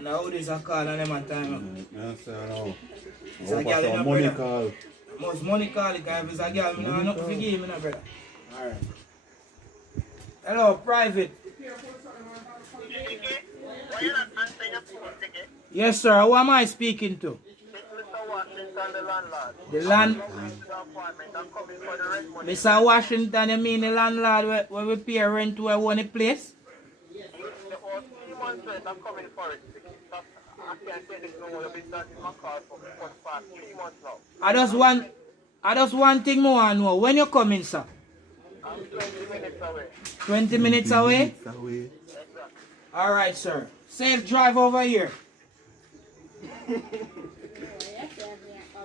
Now this a call and them a time. Yes, sir, no. It's a girl in a money brother. call. Most money call because if it's a girl, I don't have nothing to give me, brother. Alright. Hello, private. Yes, sir. Who am I speaking to? The land. Mr. Washington, you mean the landlord where we pay rent to one place? I just one thing more I know. When you coming, sir? I'm 20 minutes away. 20 minutes away? Exactly. Alright, sir. Safe drive over here.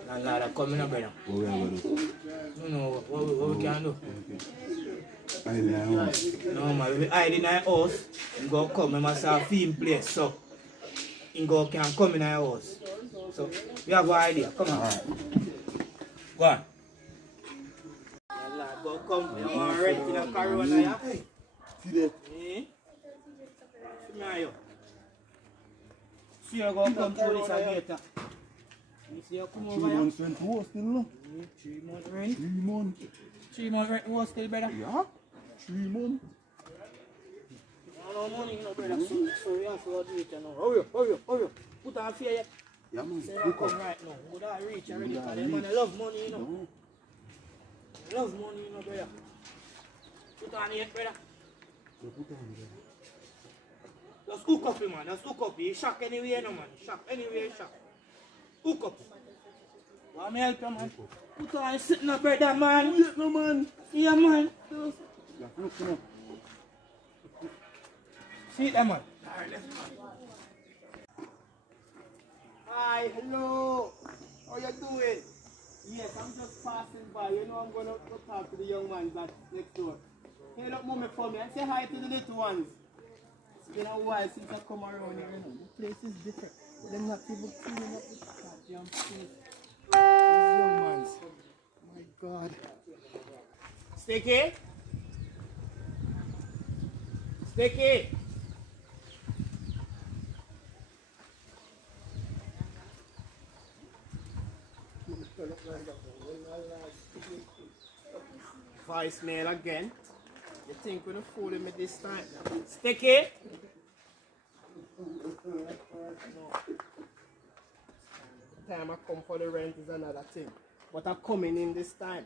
Landlord, come in, brother. What we are going to do? You know what we can do? I in our house. No, man, we hide in our house. He go come, he must have a film place, so he can come in our house. So, we have an idea. Come on. Alright. Go on. Landlord, go come. You want to rent in a Corona, yeah? See there? Eh? See me here. See you go come through this gate. You see you come 3 over here? months rent was still, no? 3 months rent? 3 months. 3 months rent was still, brother? Yeah? 3 months. No money, no, brother. So we have to do it now. Hurry up. Put on fear yet. Yeah, man. Say I come right now. Would I reach already? Because them man love money, you know. Love money, you know, brother. Put on yet, brother. Just hook up, man. Just hook up. You shock anywhere, no, man. Shock anywhere, shock. Hook up. Want me help you, man? Put on sitting up, brother, man. Yeah, no, man. Yeah, man. Yeah, look, you know. See it, man. Alright, let's go. Hi, hello. How you doing? Yes, I'm just passing by. You know I'm gonna go talk to the young ones that's next door. Hey, look, moment for me and say hi to the little ones. It's been a while since I come around here. You know, the place is different. They're not even cleaning up this goddamn place. These young ones. Oh my God. Sticky? Sticky? Voicemail again. You think we're fooling me this time? Sticky? No. The time I come for the rent is another thing. But I'm coming in this time.